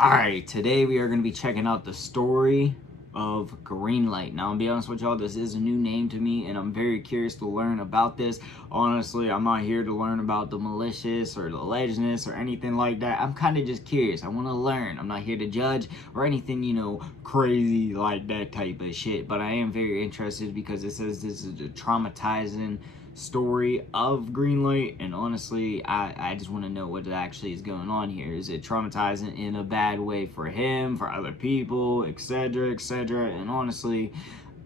Alright, today we are going to be checking out the story of Greenlight. Now, I'll be honest with y'all, this is a new name to me, and I'm very curious to learn about this. Honestly, I'm not here to learn about the malicious or the allegedness or anything like that. I'm kind of just curious. I want to learn. I'm not here to judge or anything, crazy like that type of shit. But I am very interested because it says this is a traumatizing story of Greenlight, and honestly I just want to know what actually is going on here. Is it traumatizing in a bad way for him, for other people, etc, etc? And honestly,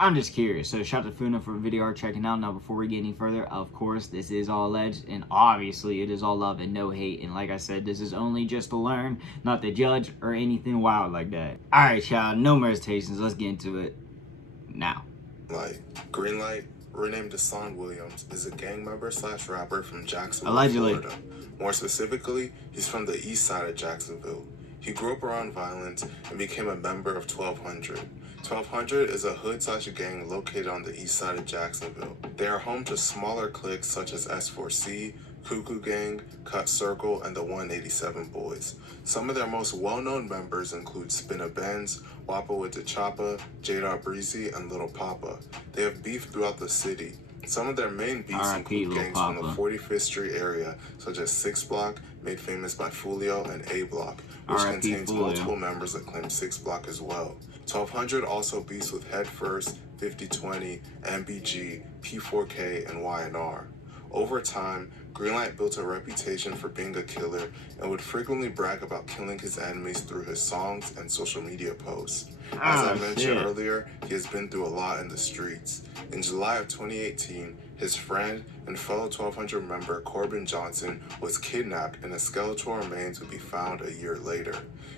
I'm just curious. So shout out to Funa for video art checking out. Now, before we get any further, of course, this is all alleged, and obviously it is all love and no hate. And like I said, this is only just to learn, not to judge or anything wild like that. Alright, y'all, no more hesitations. Let's get into it now. Greenlight, renamed Deshaun Williams, is a gang member / rapper from Jacksonville, Allegedly. Florida. More specifically, he's from the east side of Jacksonville. He grew up around violence and became a member of 1200. 1200 is a hood / gang located on the east side of Jacksonville. They are home to smaller cliques such as S4C, Cuckoo Gang, Cut Circle, and the 187 Boys. Some of their most well-known members include Spinna Benz, Wappa with the Choppa, Jada Breezy, and Little Papa. They have beef throughout the city. Some of their main beefs include gangs from the 45th Street area, such as 6 Block, made famous by Fulio, and A Block, which contains multiple members that claim 6 Block as well. 1200 also beefs with Head First, 5020, MBG, P4K, and YNR. Over time, Greenlight built a reputation for being a killer and would frequently brag about killing his enemies through his songs and social media posts. As I mentioned earlier, he has been through a lot in the streets. In July of 2018, his friend and fellow 1200 member Corbin Johnson was kidnapped, and his skeletal remains would be found a year later.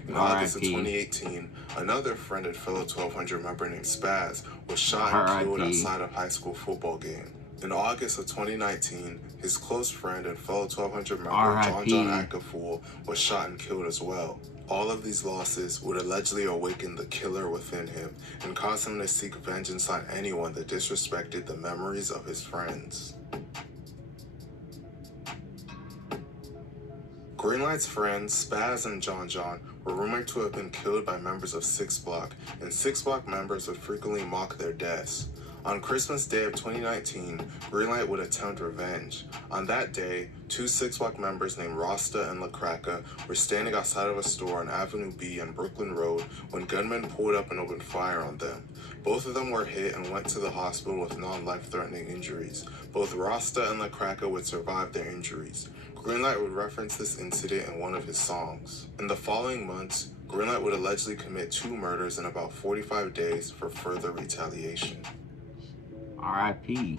In August of 2018, another friend and fellow 1200 member named Spaz was shot and killed outside a high school football game. In August of 2019, his close friend and fellow 1200 member John Akafool was shot and killed as well. All of these losses would allegedly awaken the killer within him and cause him to seek vengeance on anyone that disrespected the memories of his friends. Greenlight's friends, Spaz and John, were rumored to have been killed by members of 6 Block, and 6 Block members would frequently mock their deaths. On Christmas Day of 2019, Greenlight would attempt revenge. On that day, 2 6 Block members named Rasta and LaCracka were standing outside of a store on Avenue B and Brooklyn Road when gunmen pulled up and opened fire on them. Both of them were hit and went to the hospital with non-life-threatening injuries. Both Rasta and LaCracka would survive their injuries. Greenlight would reference this incident in one of his songs. In the following months, Greenlight would allegedly commit 2 murders in about 45 days for further retaliation. R.I.P.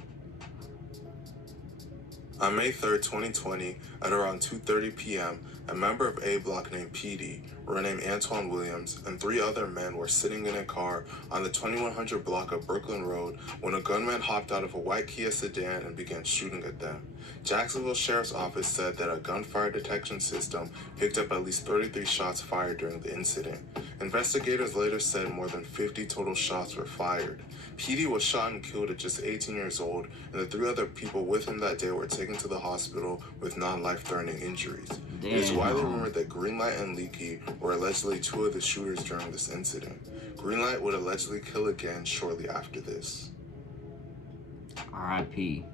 On May 3rd, 2020, at around 2:30 p.m., a member of A Block named PD, renamed Antoine Williams, and 3 other men were sitting in a car on the 2100 block of Brooklyn Road when a gunman hopped out of a white Kia sedan and began shooting at them. Jacksonville Sheriff's Office said that a gunfire detection system picked up at least 33 shots fired during the incident. Investigators later said more than 50 total shots were fired. PD was shot and killed at just 18 years old, and the 3 other people with him that day were taken to the hospital with non-life-threatening injuries. It is widely rumored that Greenlight and Leaky were allegedly 2 of the shooters during this incident. Greenlight would allegedly kill again shortly after this. R.I.P.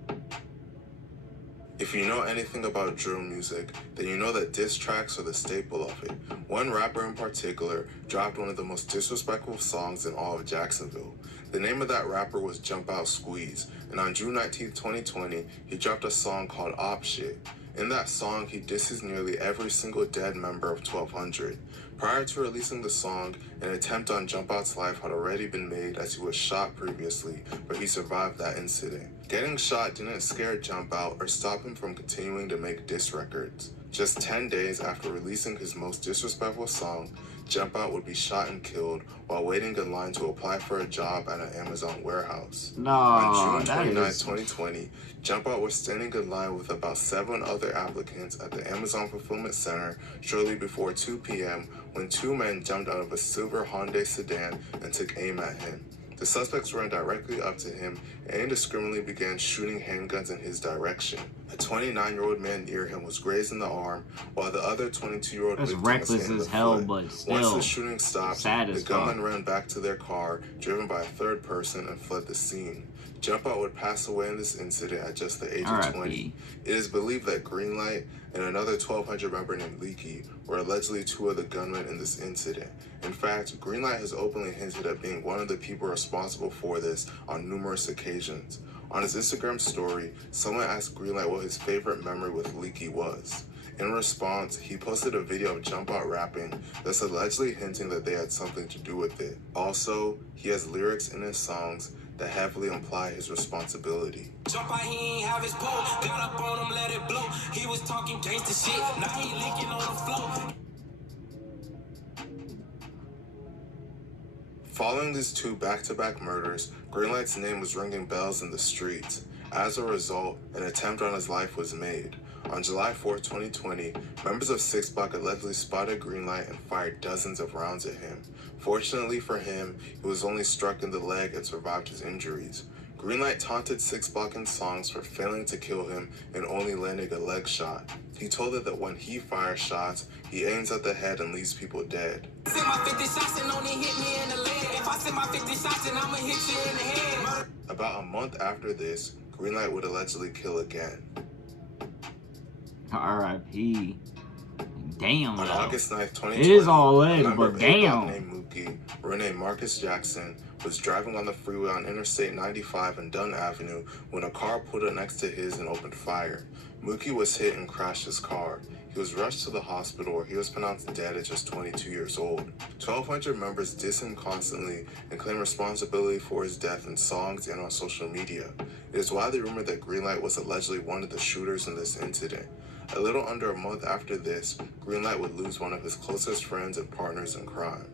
If you know anything about drill music, then you know that diss tracks are the staple of it. One rapper in particular dropped one of the most disrespectful songs in all of Jacksonville. The name of that rapper was Jump Out Squeeze, and on June 19, 2020, he dropped a song called Op Shit. In that song, he disses nearly every single dead member of 1200. Prior to releasing the song, an attempt on Jump Out's life had already been made as he was shot previously, but he survived that incident. Getting shot didn't scare Jump Out or stop him from continuing to make diss records. Just 10 days after releasing his most disrespectful song, Jump Out would be shot and killed while waiting in line to apply for a job at an Amazon warehouse. On June 29, 2020, Jump Out was standing in line with about 7 other applicants at the Amazon Fulfillment Center shortly before 2 p.m. when 2 men jumped out of a silver Hyundai sedan and took aim at him. The suspects ran directly up to him and indiscriminately began shooting handguns in his direction. A 29-year-old man near him was grazed in the arm, while the other 22-year-old victim was hit in the foot. But still, once the shooting stopped, the gunman ran back to their car, driven by a third person, and fled the scene. Jumpout would pass away in this incident at just the age of 20. It is believed that Greenlight and another 1200 member named Leaky were allegedly two of the gunmen in this incident. In fact, Greenlight has openly hinted at being one of the people responsible for this on numerous occasions. On his Instagram story, someone asked Greenlight what his favorite memory with Leaky was. In response, he posted a video of Jumpout rapping that's allegedly hinting that they had something to do with it. Also, he has lyrics in his songs that heavily imply his responsibility. Jump out, he ain't have his pole. Got up on him, let it blow. He was talking gangsta shit. Now he leaking on the floor. Following these two back-to-back murders, Greenlight's name was ringing bells in the streets. As a result, an attempt on his life was made. On July 4, 2020, members of 6 Block allegedly spotted Greenlight and fired dozens of rounds at him. Fortunately for him, he was only struck in the leg and survived his injuries. Greenlight taunted 6 Block in songs for failing to kill him and only landing a leg shot. He told it that when he fires shots, he aims at the head and leaves people dead. Send my 50 shots and only hit me in the leg. If I send my 50 shots and I'ma hit you in the head. About a month after this, Greenlight would allegedly kill again. R.I.P. Damn. On August 9th, 2020, it is all legs, but damn. Named Mookie, Renee Marcus Jackson, was driving on the freeway on Interstate 95 and Dunn Avenue when a car pulled up next to his and opened fire. Mookie was hit and crashed his car. He was rushed to the hospital where he was pronounced dead at just 22 years old. 1,200 members diss him constantly and claim responsibility for his death in songs and on social media. It is widely rumored that Greenlight was allegedly one of the shooters in this incident. A little under a month after this, Greenlight would lose one of his closest friends and partners in crime.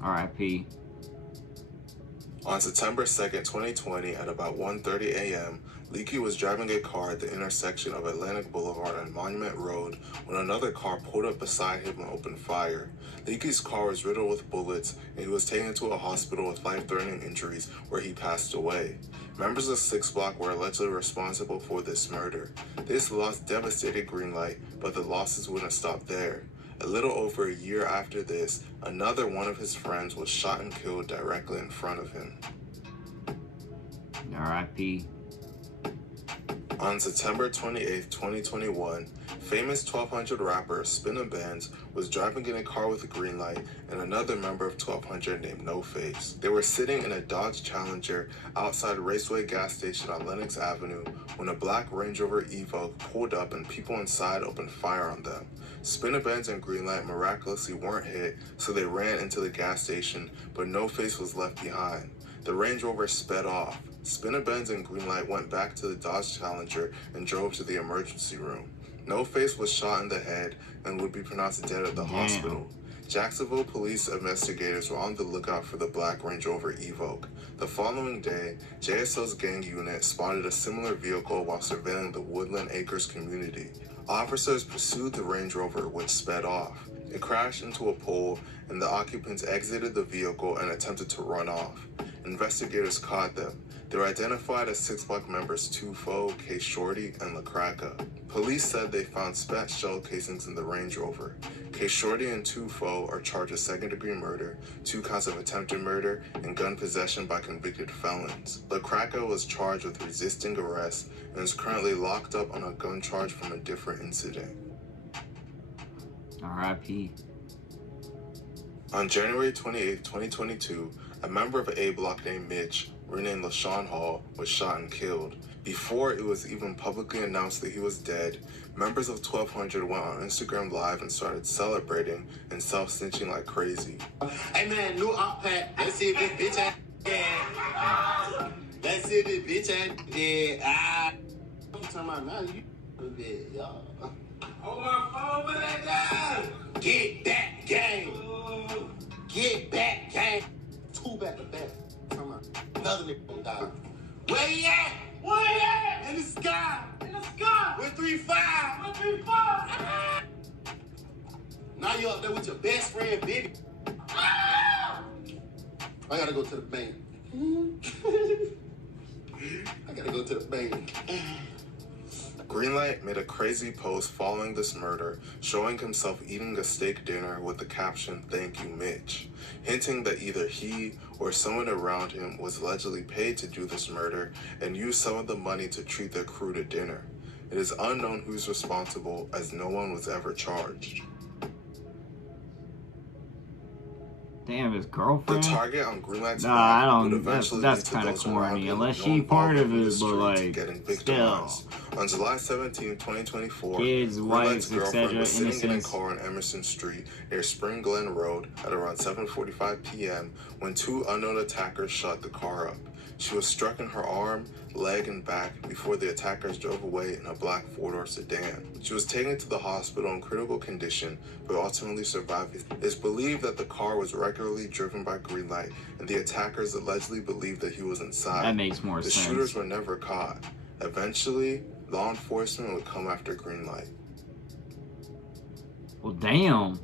R.I.P. On September 2nd, 2020, at about 1:30 a.m., Leaky was driving a car at the intersection of Atlantic Boulevard and Monument Road when another car pulled up beside him and opened fire. Leaky's car was riddled with bullets, and he was taken to a hospital with life-threatening injuries where he passed away. Members of 6 Block were allegedly responsible for this murder. This loss devastated Greenlight, but the losses wouldn't stop there. A little over a year after this, another one of his friends was shot and killed directly in front of him. R.I.P. On September 28, 2021, famous 1200 rapper Spinna Benz was driving in a car with a Greenlight and another member of 1200 named No Face. They were sitting in a Dodge Challenger outside Raceway gas station on Lenox Avenue when a black Range Rover Evoque pulled up and people inside opened fire on them. Spinna Benz and Greenlight miraculously weren't hit, so they ran into the gas station, but No Face was left behind. The Range Rover sped off. Spinna Benz and Greenlight went back to the Dodge Challenger and drove to the emergency room. No Face was shot in the head and would be pronounced dead at the hospital. Jacksonville police investigators were on the lookout for the black Range Rover Evoque. The following day, JSO's gang unit spotted a similar vehicle while surveilling the Woodland Acres community. Officers pursued the Range Rover, which sped off. It crashed into a pole, and the occupants exited the vehicle and attempted to run off. Investigators caught them. They were identified as 6 Block members Tufo, K Shorty, and LaCraca. Police said they found spent shell casings in the Range Rover. K Shorty and Tufo are charged with second-degree murder, 2 counts of attempted murder, and gun possession by convicted felons. LaCraca was charged with resisting arrest and is currently locked up on a gun charge from a different incident. R.I.P. On January 28, 2022, a member of A Block named Mitch, renamed LaShawn Hall, was shot and killed. Before it was even publicly announced that he was dead, members of 1200 went on Instagram Live and started celebrating and self-snitching like crazy. Hey man, new op pack. Let's see if this bitch ass dead. Let's see if this bitch ass dead. I'm talking about now, you dead, y'all. Hold my phone with that down. Get that game. Get back game. 2 back to back. Talking about another nigga gonna die. Where he at? Where he at? In the sky. In the sky. With 3-5. With 3-5. Now you up there with your best friend, baby. I gotta go to the bank. I gotta go to the bank. Greenlight made a crazy post following this murder, showing himself eating a steak dinner with the caption, "Thank you, Mitch," hinting that either he or someone around him was allegedly paid to do this murder and used some of the money to treat their crew to dinner. It is unknown who's responsible, as no one was ever charged. Damn, his The girlfriend? target on Greenlight's Nah, I back would don't. eventually That's lead to kind of those around corny. him Unless no she part of involvement with it, the but street like, getting still. victimized. On July 17, 2024, Kids, Greenlight's wives, girlfriend etc., was sitting in a innocence. car on Emerson Street near Spring Glen Road at around 7:45 p.m. when two unknown attackers shot the car up. She was struck in her arm, leg, and back before the attackers drove away in a black four-door sedan. She was taken to the hospital in critical condition, but ultimately survived. It is believed that the car was regularly driven by Greenlight, and the attackers allegedly believed that he was inside. That makes more The sense. shooters were never caught. Eventually, law enforcement would come after Greenlight. Well, damn.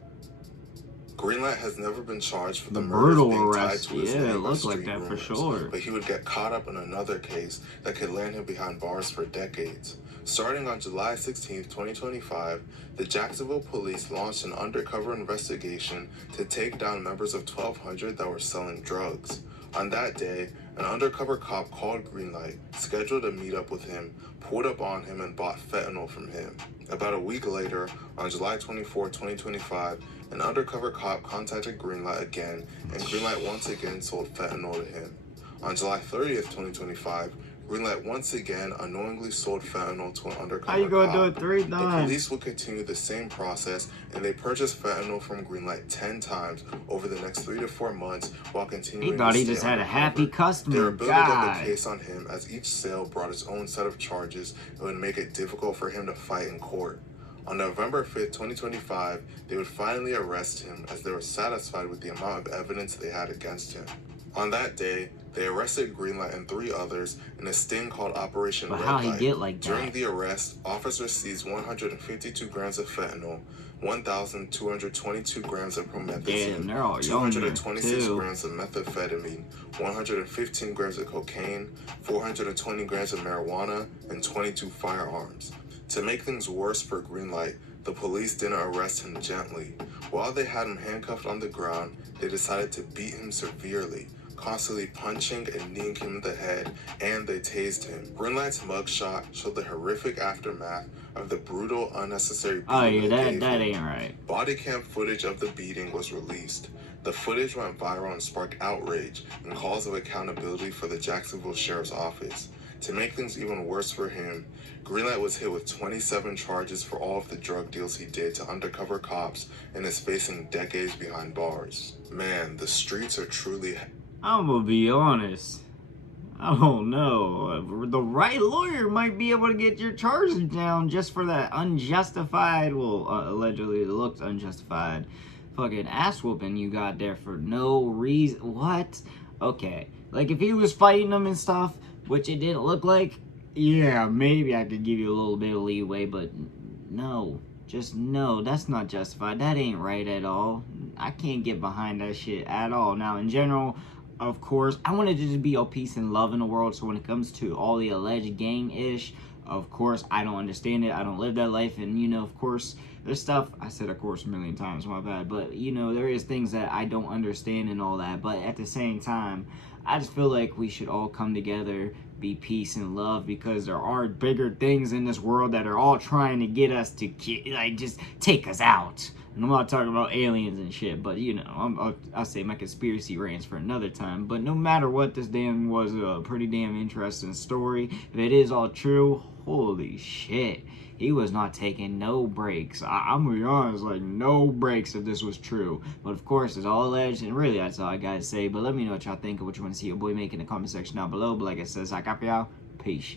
Greenlight has never been charged for the brutal murders being tied arrest. to his Yeah, name it by looked like street that for rumors, sure. but he would get caught up in another case that could land him behind bars for decades. Starting on July 16, 2025, the Jacksonville police launched an undercover investigation to take down members of 1200 that were selling drugs. On that day, an undercover cop called Greenlight, scheduled a meetup with him, pulled up on him, and bought fentanyl from him. About a week later, on July 24, 2025, an undercover cop contacted Greenlight again, and Greenlight once again sold fentanyl to him. On July 30th, 2025, Greenlight once again unknowingly sold fentanyl to an undercover How you gonna cop. do it 3 The times? police would continue the same process, and they purchased fentanyl from Greenlight 10 times over the next 3 to 4 months while continuing He thought to he stay just had a undercover. happy They customer. were building up God. the case on him, as each sale brought its own set of charges and would make it difficult for him to fight in court. On November 5th, 2025, they would finally arrest him, as they were satisfied with the amount of evidence they had against him. On that day, they arrested Greenlight and 3 others in a sting called Operation But Red how he Light. get like During that? the arrest, officers seized 152 grams of fentanyl, 1,222 grams of Damn, promethazine, they're all younger 226 too. grams of methamphetamine, 115 grams of cocaine, 420 grams of marijuana, and 22 firearms. To make things worse for Greenlight, the police didn't arrest him gently. While they had him handcuffed on the ground, they decided to beat him severely, constantly punching and kneeing him in the head, and they tased him. Greenlight's mugshot showed the horrific aftermath of the brutal, unnecessary beating Oh yeah, they that gave that him. ain't right. Body cam footage of the beating was released. The footage went viral and sparked outrage and calls of accountability for the Jacksonville Sheriff's Office. To make things even worse for him, Greenlight was hit with 27 charges for all of the drug deals he did to undercover cops and is facing decades behind bars. Man, the streets are truly... I'm gonna be honest. I don't know. The right lawyer might be able to get your charges down just for that unjustified, well, allegedly it looks unjustified, fucking ass whooping you got there for no reason. What? Okay. Like, if he was fighting them and stuff, which it didn't look like, yeah, maybe I could give you a little bit of leeway, but no. Just no, that's not justified. That ain't right at all. I can't get behind that shit at all. Now, in general, of course, I wanted to just be all peace and love in the world. So when it comes to all the alleged gang-ish, of course, I don't understand it. I don't live that life. And, you know, of course, there's stuff, I said of course a million times, my bad. But, you know, there is things that I don't understand and all that. But at the same time, I just feel like we should all come together, be peace and love, because there are bigger things in this world that are all trying to get us to, like, just take us out. And I'm not talking about aliens and shit, but, you know, I'll say my conspiracy rants for another time. But no matter what, this damn was a pretty damn interesting story. If it is all true, holy shit. He was not taking no breaks. I'm gonna be honest, like, no breaks if this was true. But of course, it's all alleged, and really that's all I gotta say. But let me know what y'all think of what you want to see your boy make in the comment section down below. But like I said, I got for y'all. Peace.